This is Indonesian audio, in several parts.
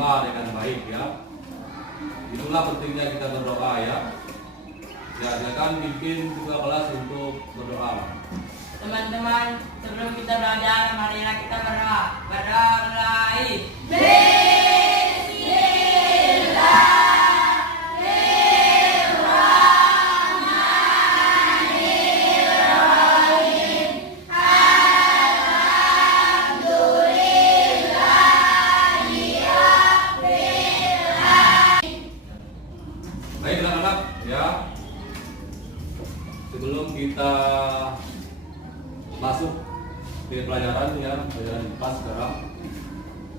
diterima dengan baik ya. Itulah pentingnya kita berdoa ya. Ya, silakan bikin juga kelas untuk berdoa. Teman-teman, sebelum kita belajar, marilah kita berdoa. Berdoa mulai. Baik anak-anak ya. Sebelum kita masuk ke pelajaran ya, pelajaran IPA sekarang,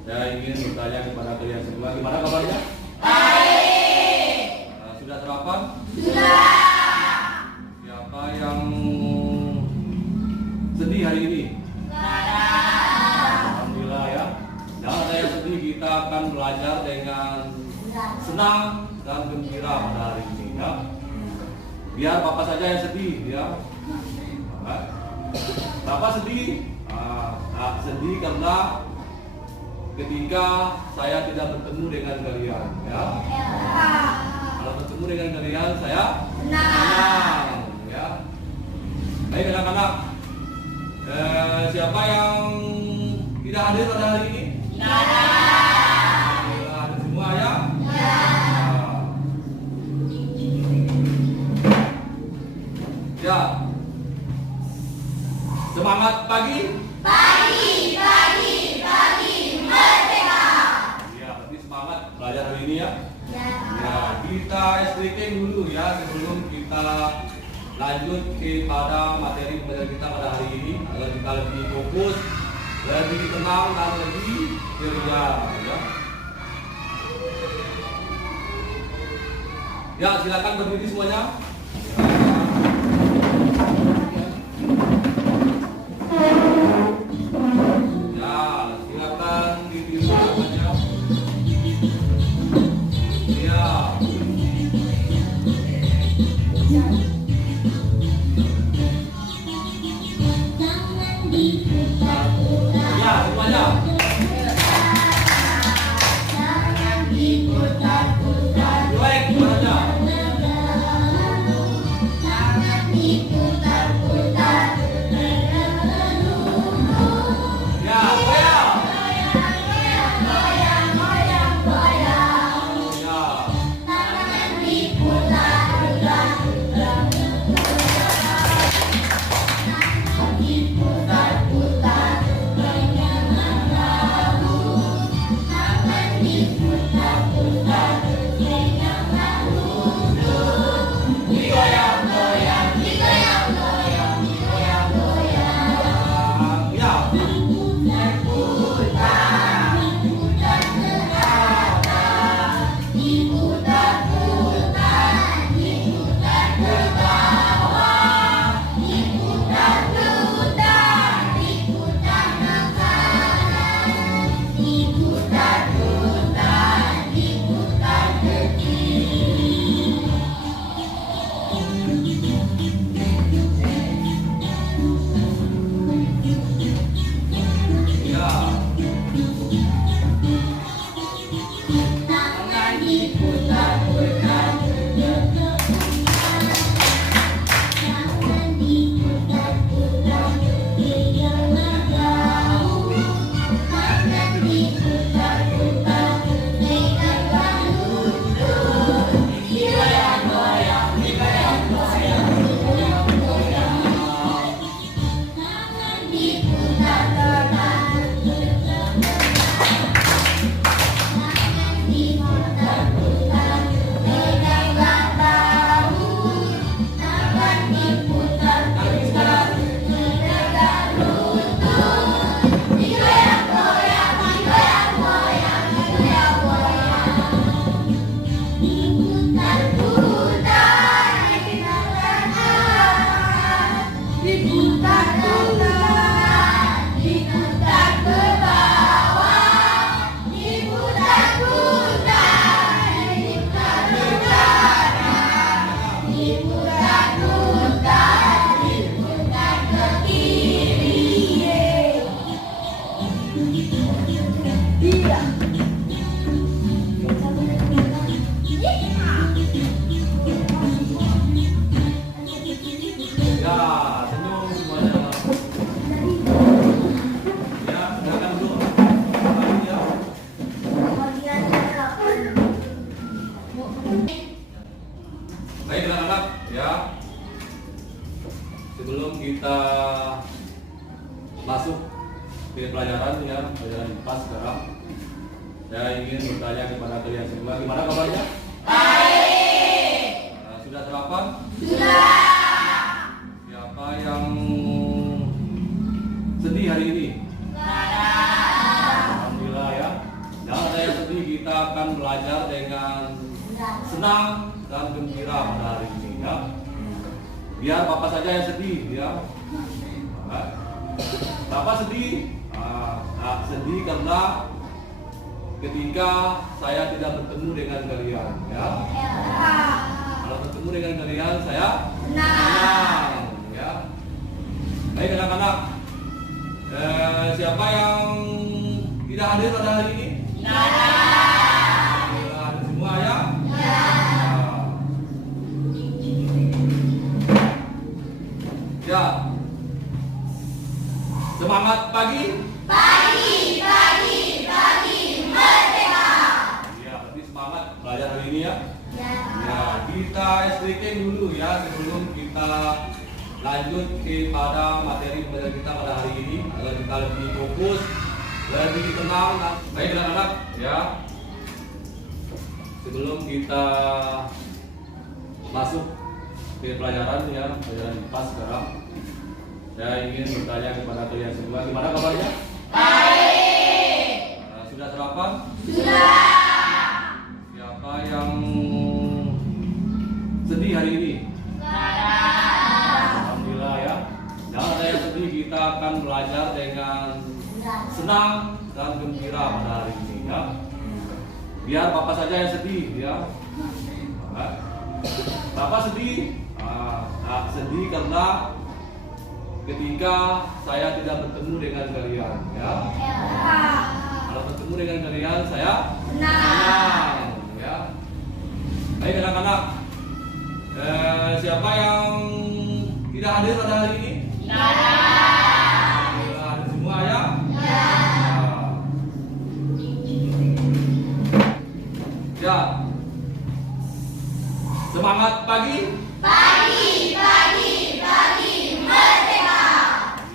saya ingin bertanya kepada kalian semua, gimana kabarnya? Baik. Sudah sarapan? Sudah. Siapa yang sedih hari ini? Alhamdulillah ya. Jangan ada yang sedih, kita akan belajar dengan senang dan gembira pada hari ini ya. Biar Bapak saja yang sedih ya. Bapak sedih? Sedih karena ketika saya tidak bertemu dengan kalian ya. Kalau bertemu dengan kalian saya senang ya. Baik anak-anak, siapa yang tidak hadir pada hari ini? Hadir semua ya? Ya. Semangat pagi. Pagi merdeka. Ya, berarti semangat belajar hari ini ya. Ya. Ya, kita explain dulu ya sebelum kita lanjut kepada materi pembelajaran kita pada hari ini agar kita lebih fokus, lebih tenang dan lebih ceria ya. Ya, silakan berdiri semuanya. Ya, silakan duduk semuanya. Ya. Ya, semuanya. Baik, semuanya. Ya, goyang. Ya. Ya. Ya. pelajaran IPA sekarang. Saya ingin bertanya kepada kalian semua, gimana kabarnya? Baik. Sudah sarapan? Sudah. Siapa yang sedih hari ini? Alhamdulillah ya. Jangan ada yang sedih, kita akan belajar dengan senang dan gembira pada hari ini ya. Biar Bapak saja yang sedih ya. Bapak sedih, sedih karena ketika saya tidak bertemu dengan kalian ya. Kalau bertemu dengan kalian saya senang ya. Baik anak-anak, siapa yang tidak hadir pada hari ini? Hadir semua ya? Ya. Semangat pagi. Pagi merdeka. Ya, berarti semangat belajar hari ini ya. Ya, kita SPK dulu ya sebelum kita lanjut kepada materi pembelajaran kita pada hari ini agar kita lebih fokus, lebih tenang. Baik anak-anak ya. Sebelum kita masuk ke pelajaran ya, pelajaran IPA sekarang. Saya ingin bertanya kepada kalian semua, gimana kabarnya? Baik. Sudah sarapan? Sudah. Siapa yang sedih hari ini? Alhamdulillah ya. Jangan ada yang sedih, kita akan belajar dengan senang dan gembira pada hari ini ya. Biar Bapak saja yang sedih ya. Bapak sedih, sedih karena ketika saya tidak bertemu dengan kalian ya. Kalau bertemu dengan kalian saya senang ya. Baik anak-anak, siapa yang tidak hadir pada hari ini? Hadir semua ya? Ya. Semangat pagi. Pagi merdeka.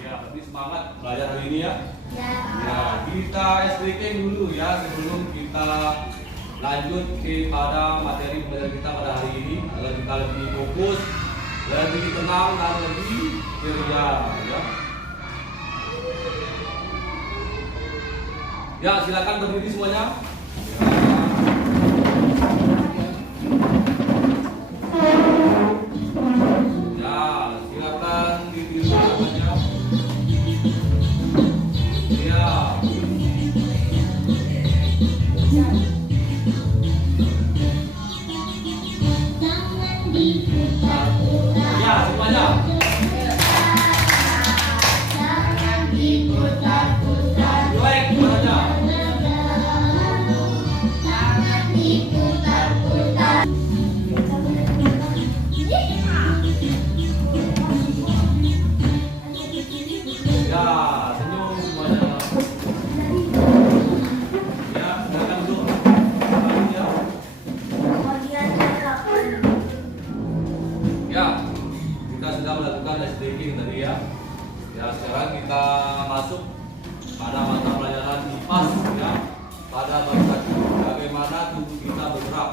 Ya, berarti semangat belajar hari ini ya. Ya, kita SPK dulu ya sebelum kita lanjut kepada materi pembelajaran kita pada hari ini agar kita lebih fokus, lebih tenang dan lebih ceria ya. Ya, silakan berdiri semuanya. Ya, sekarang kita masuk pada mata pelajaran IPA ya. Pada bab 1, bagaimana tubuh kita bergerak.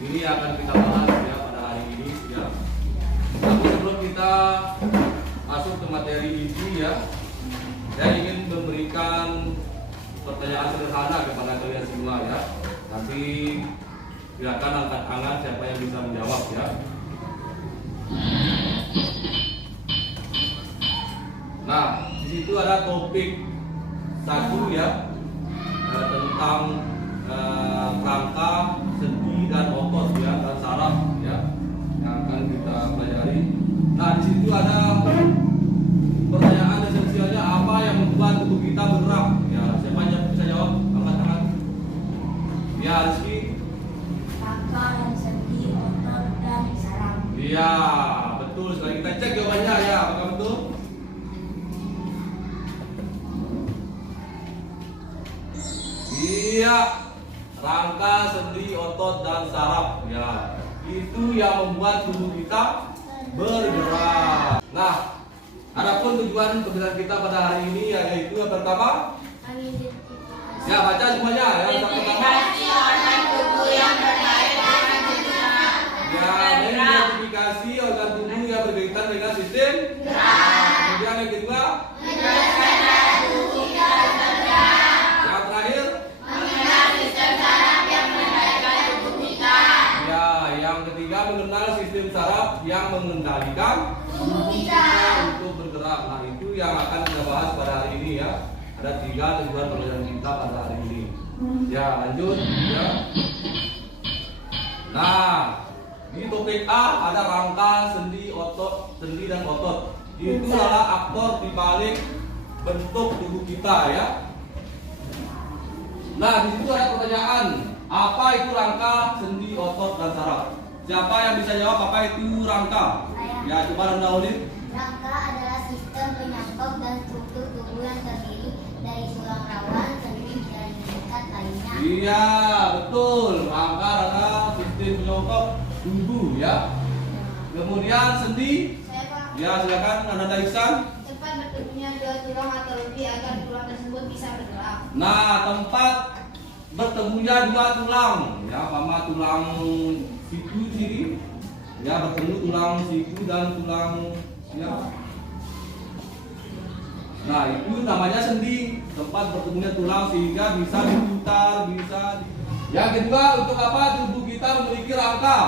Ini akan kita bahas ya pada hari ini ya. Tapi sebelum kita masuk ke materi inti ya, saya ingin memberikan pertanyaan sederhana kepada kalian semua ya. Nanti silakan angkat tangan siapa yang bisa menjawab ya. Nah, di situ ada topik 1 ya tentang rangka, sendi dan otot ya dan saraf ya yang akan kita pelajari. Nah, di situ ada pertanyaan esensialnya, apa yang membuat tubuh kita bergerak? Ya, siapa yang bisa jawab? Angkat tangan. Ya, Rizky. Rangka dan sendi, otot dan saraf. Iya, betul sekali. Kita cek jawabannya ya, apakah betul? Iya, rangka, sendi, otot, dan saraf ya. Itu yang membuat tubuh kita bergerak. Nah, adapun tujuan pembelajaran kita pada hari ini yaitu yang pertama, Mengidentifikasi semuanya ya. Yang pertama. Identifikasi organ tubuh yang berkait dengan sistem Ya, gerak. identifikasi organ tubuh yang berkaitan dengan sistem. Kemudian yang kedua. Menjelaskan cara tubuh kita bekerja. Yang terakhir. Mengenal sistem saraf yang mengendalikan tubuh kita. Ya, yang ketiga mengenal sistem saraf yang mengendalikan Tubuh kita. untuk bergerak. Nah, itu yang akan kita bahas pada hari ini ya. Ada 3 tujuan pelajaran kita pada hari ini. Ya, lanjut ya. Nah, di topik A ada rangka, sendi, otot, sendi dan otot. Itu adalah aktor di balik bentuk tubuh kita ya. Nah, di situ ada pertanyaan, apa itu rangka, sendi, otot dan saraf? Siapa yang bisa jawab apa itu rangka? Ya, coba Nurul. Rangka adalah sistem penyangkut dan struktur tubuh yang terdiri dari tulang rawan, sendi, dan ikat lainnya. Iya, betul. Rangka adalah sistem penyangkut tubuh ya. Kemudian sendi. Saya Pak, Ya, silakan Ananda Ihsan. tempat bertemunya dua tulang atau lebih agar tulang tersebut bisa bergerak. Nah, tempat bertemunya 2 tulang, ya, sama tulang siku sini, ya, bertemu tulang siku dan tulang, ya. Nah, itu namanya sendi, tempat bertemunya tulang sehingga bisa diputar, bisa. Yang kedua, untuk apa tubuh kita memiliki rangka?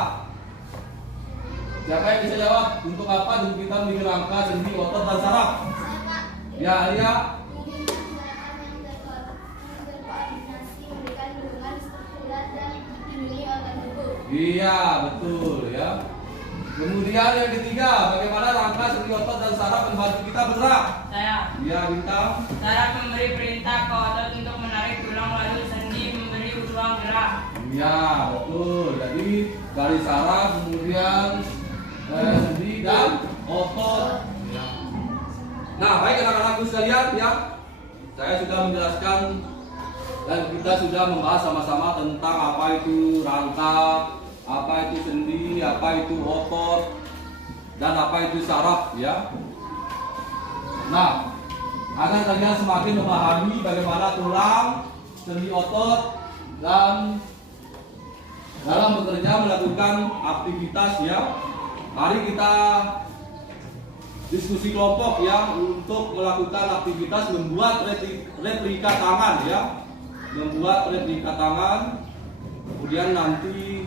Siapa yang bisa jawab? Untuk apa tubuh kita memiliki rangka, sendi, otot dan saraf? Saya Pak, Ya, Alia. ini gerakan yang berkoordinasi, memberikan dukungan struktural dan melindungi organ tubuh. Iya, betul ya. Kemudian yang ketiga, bagaimana rangka, sendi, otot dan saraf membantu kita bergerak? Saya. Iya, Bintang. Saraf memberi perintah ke otot untuk menarik tulang, lalu sendi memberi ruang gerak. Iya, betul. Jadi dari saraf, kemudian sendi dan otot. Ya. Nah, baik anak-anakku sekalian ya. Saya sudah menjelaskan dan kita sudah membahas sama-sama tentang apa itu rangka, apa itu sendi, apa itu otot, dan apa itu saraf ya. Nah, agar kalian semakin memahami bagaimana tulang, sendi, otot, dan dalam bekerja melakukan aktivitas ya. Mari kita diskusi kelompok ya untuk melakukan aktivitas membuat replika tangan ya. Membuat replika tangan, kemudian nanti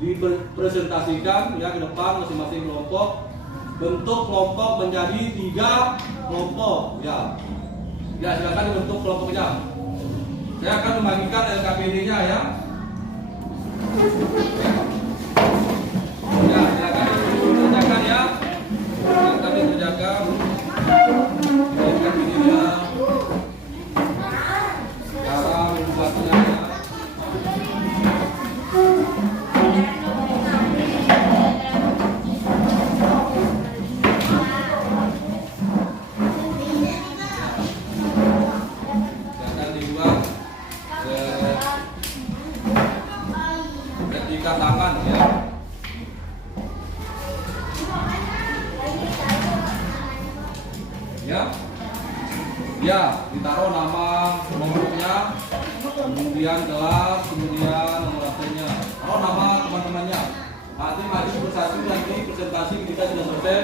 dipresentasikan ya ke depan masing-masing kelompok. Bentuk kelompok menjadi 3 kelompok ya. Ya, silakan dibentuk kelompoknya. Saya akan membagikan LKPD-nya ya. Ya, silakan dikerjakan ya. Silakan dikerjakan. LKPD-nya. Cara membuatnya ya. Silakan dibuat replika tangan ya. Ya. Ya, ditaruh nama kelompoknya, kemudian kelas, kemudian nomor absennya. Taruh nama teman-temannya. Nanti maju persatu nanti presentasi kita sudah selesai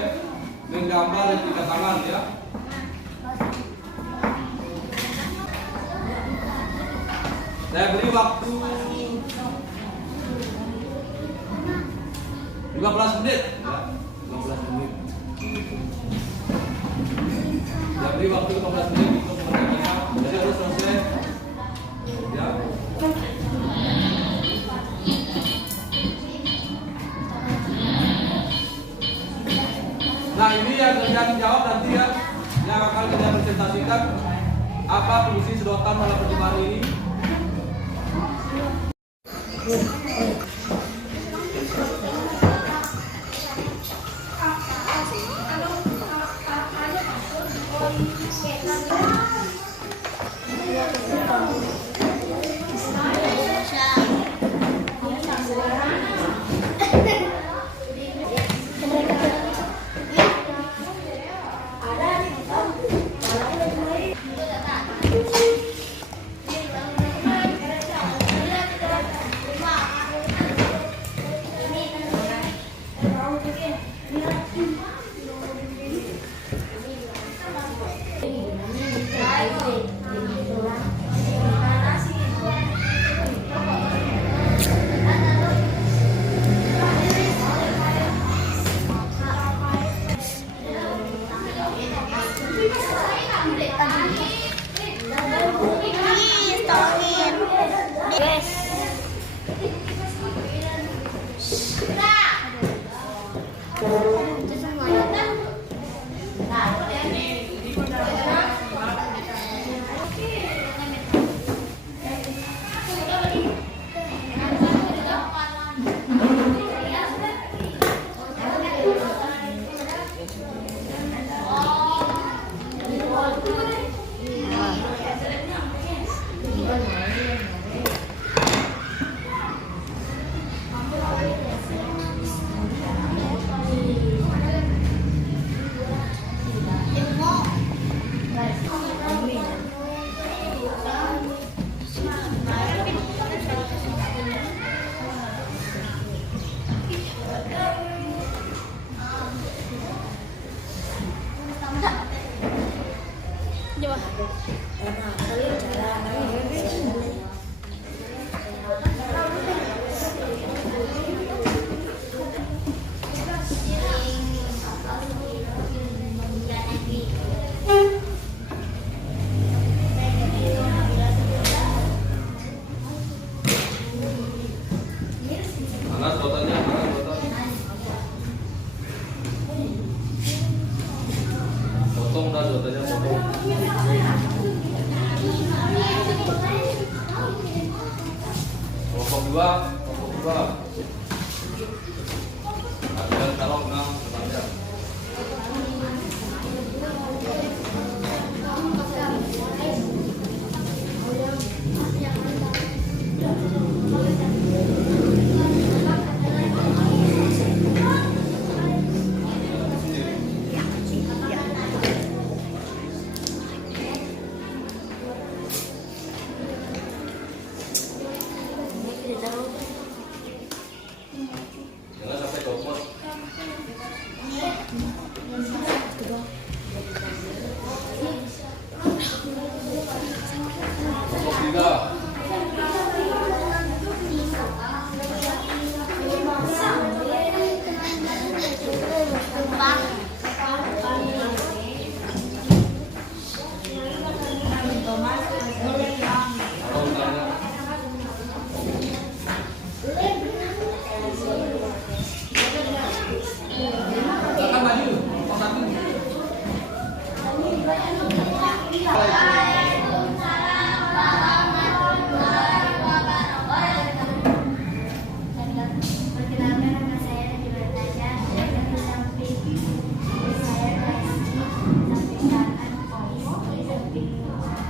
menggambar replika tangan ya. Saya beri waktu 15 menit ya. 15 menit. Saya beri waktu 15 menit untuk mengerjakannya. Jadi harus selesai ya. Nah, ini yang kalian jawab nanti ya, yang akan kita presentasikan apa fungsi sedotan pada pertemuan ini. kelompok 2. Ada calon 6 saja. Jangan sampai copot. Kelompok 3. Silakan maju, kelompok 1. Perkenalkan, nama saya Najwa Tasya. Saya di samping saya Resti, samping kanan Ois, samping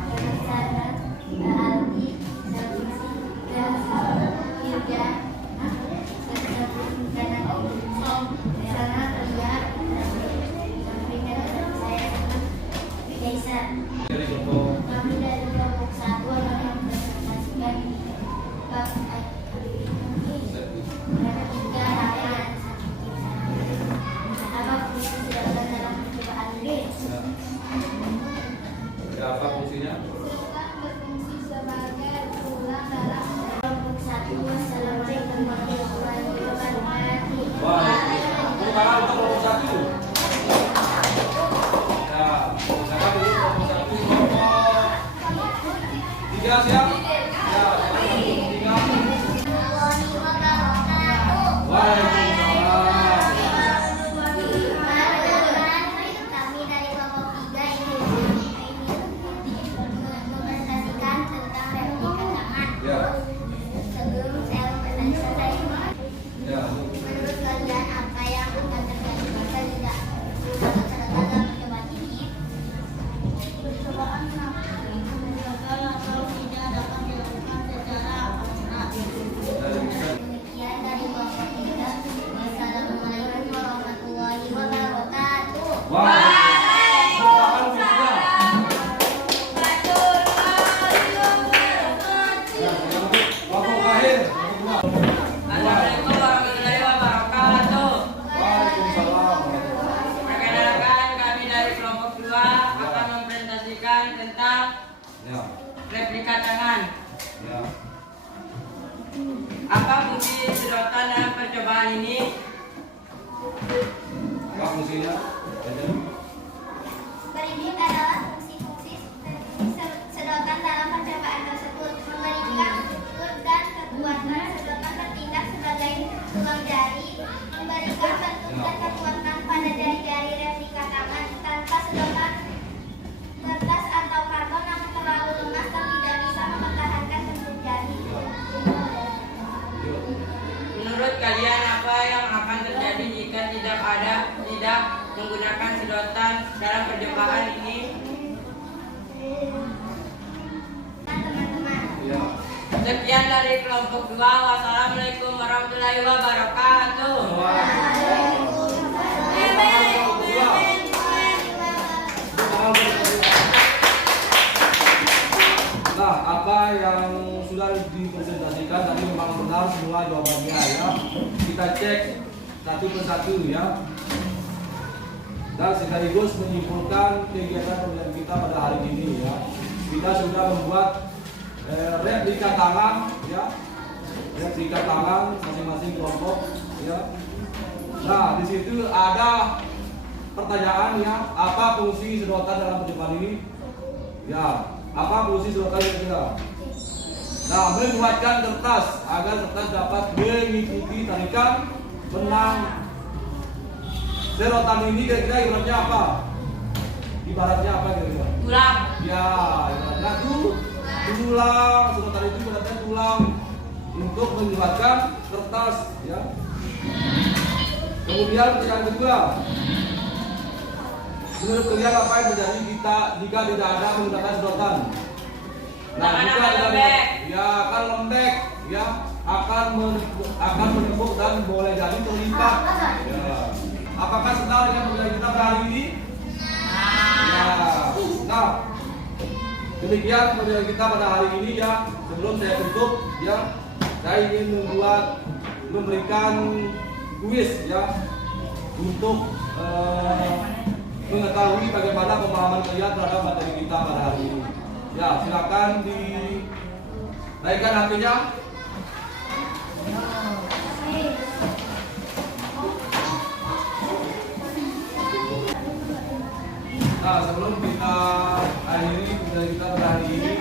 kanan sana Aldi, samping Hilda, samping kanan sana Ria, samping kanan saya Gaisa. Dari kelompok Kami dari kelompok 1 yang mempresentasikan bab apa fungsinya? berfungsi sebagai tulang dalam kelompok 1. Assalamualaikum warahmatullahi wabarakatuh. Tepuk tangan untuk kelompok 1. Ya, silakan dulu kelompok 1. Kelompok 3 siap? Ya, silakan kelompok 3. Waalaikumsalam. Kami dari kelompok 3 ini mempresentasikan tentang replika tangan. Ya, Sebelum saya mempresentasikan, ya. menurut kalian apa yang akan terjadi jika tidak menggunakan serata dalam percobaan ini? Percobaan kalau tidak dapat dilakukan secara akurat. Demikian dari kelompok 3. Wassalamualaikum warahmatullahi wabarakatuh. Kelompok akhir. Assalamualaikum warahmatullahi wabarakatuh. Waalaikumsalam. Perkenalkan, kami dari kelompok 2 akan mempresentasikan tentang Ya, replika tangan. ya. Apa fungsi sedotan dalam percobaan ini? Apa fungsinya? Ya. Berikut adalah fungsi-fungsi sedotan dalam percobaan tersebut. Memberikan struktur dan kekuatan sedotan bertindak sebagai tulang jari. Memberikan bentuk dan kekuatan pada jari-jari replika tangan. Tanpa sedotan kertas atau karbon yang terlalu lemah dan tidak bisa mempertahankan bentuk jari. Menurut kalian apa yang akan terjadi jika tidak menggunakan sedotan dalam percobaan ini? Teman-teman. Ya. Sekian dari kelompok 2. Wassalamualaikum warahmatullahi wabarakatuh. Nah, apa yang sudah dipresentasikan tadi memang benar semua jawabannya ya. Kita cek satu persatu ya. Dan sekaligus menyimpulkan kegiatan program kita pada hari ini ya. Kita sudah membuat replika tangan ya. Replika tangan masing-masing kelompok ya. Nah, di situ ada pertanyaan ya, apa fungsi sedotan dalam percobaan ini? Ya, apa fungsi sedotan kira-kira? Nah, membuatkan kertas agar kertas dapat mengikuti tarikan benang. Sedotan ini kira-kira ibaratnya apa? Ibaratnya apa kira-kira? Tulang. Ya, ibaratnya tulang. Sedotan itu ibaratnya tulang. untuk menyuratkan kertas ya. Kemudian yang kedua, menurut kalian apa yang terjadi jika tidak ada menggunakan sedotan? Nah, jika tidak ya akan lembek, ya akan menepuk dan boleh jadi terlipat. Ya. Apakah senang dengan pembelajaran kita hari ini? Ya. Nah, demikian pembelajaran kita pada hari ini ya. Sebelum saya tutup, ya, saya ingin memberikan kuis ya untuk mengetahui bagaimana pemahaman kalian terhadap materi kita pada hari ini. Ya, silakan dinaikkan HP-nya. Nah, sebelum kita akhiri pembelajaran kita pada hari ini,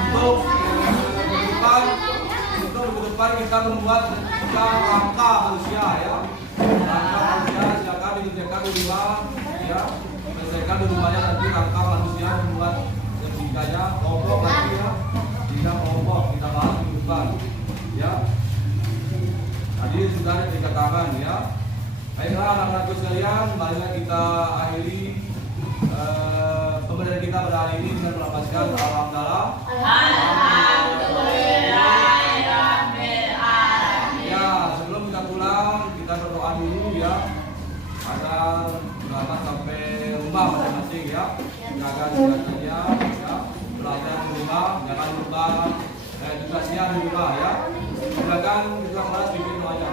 untuk depan kita membuat angka manusia ya. Angka manusia silakan dikerjakan di rumah ya. Selesaikan di rumahnya nanti angka manusia membuat setiganya kelompok lagi ya. 3 kelompok kita bahas di depan ya. Tadi sudah ada tangan ya. Baiklah anak-anakku sekalian, marilah kita akhiri pembelajaran kita pada hari ini dengan melafazkan alhamdulillah. Ya, sebelum kita pulang kita berdoa dulu ya agar berangkat sampai rumah masing-masing ya. Jaga kesehatannya ya. Belajar di rumah, jangan lupa juga siang di rumah ya. Silakan kita bahas bikin doanya.